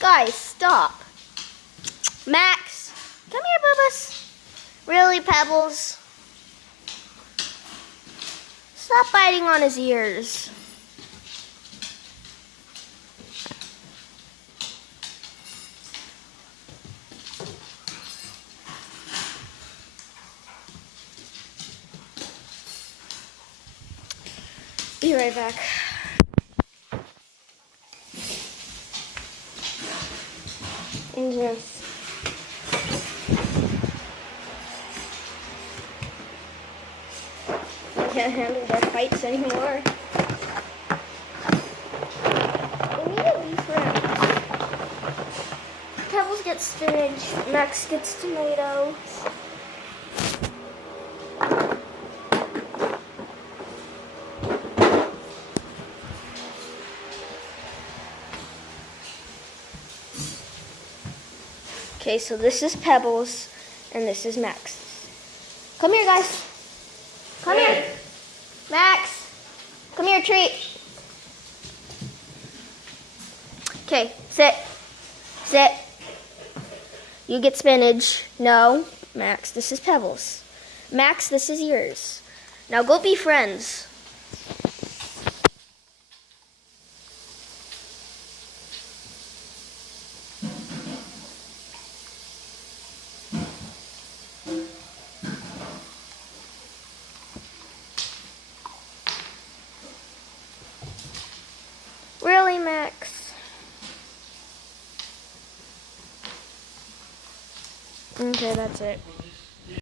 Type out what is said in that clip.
Guys, stop. Max, come here, Bubba's. Really, Pebbles? Stop biting on his ears. Be right back. And just I can't handle their fights anymore. We need to be friends. Pebbles gets spinach, Max gets tomatoes. Okay, so this is Pebbles, and this is Max. Come here, guys. Come here. Max, come here, treat. Okay, sit. Sit. You get spinach. No. Max, this is Pebbles. Max, this is yours. Now go be friends. Really, Max? Okay, that's it.